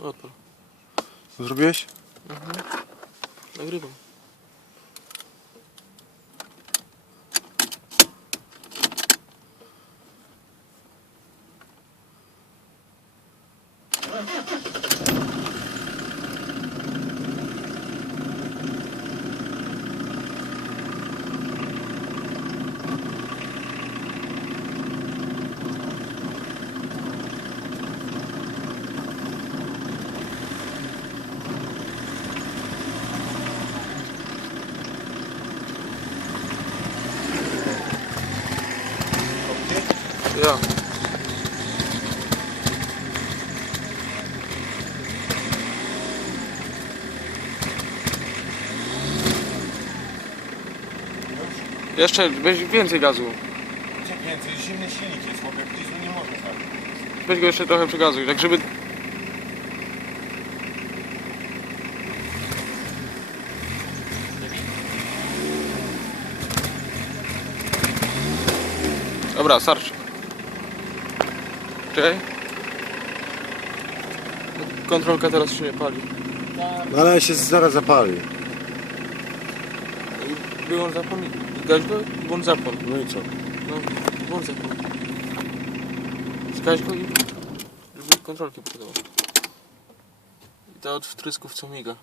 Отпор. Зроб'ясь? Угу. На грибом. Ja. Jeszcze weź więcej gazu. Gdzie więcej? Zimny silnik jest, chłopie, dieslu nie można tak. Weź go jeszcze trochę przygazuj, tak żeby... Dobra, starczy. Kontrolka teraz się nie pali. No ale się zaraz zapali. I Wyłącz zapłon, gaś go i włącz zapłon. No i co? No, włącz zapłon. Zgaś go i żeby kontrolki pokazało. I ta od wtrysków co miga.